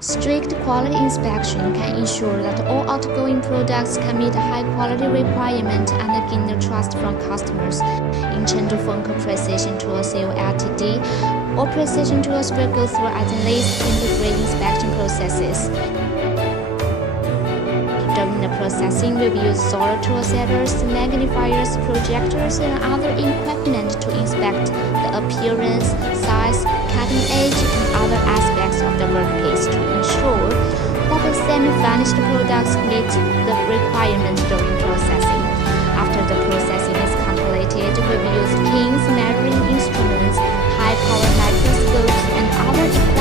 Strict quality inspection can ensure that all outgoing products can meet high-quality requirements and gain the trust from customers. In turn, Fhonk Precision Tools Ltd, all precision tools will go through at least 23 inspection processes. During the processing, we will use solar tool setters, magnifiers, projectors, and other equipment to inspect the appearance, size, cutting edge, and other aspects of the workpiece to ensure that the semi-finished products meet the requirements during processing. After the processing is completed, we will use pins, measuring instruments, high-power microscopes, and other equipment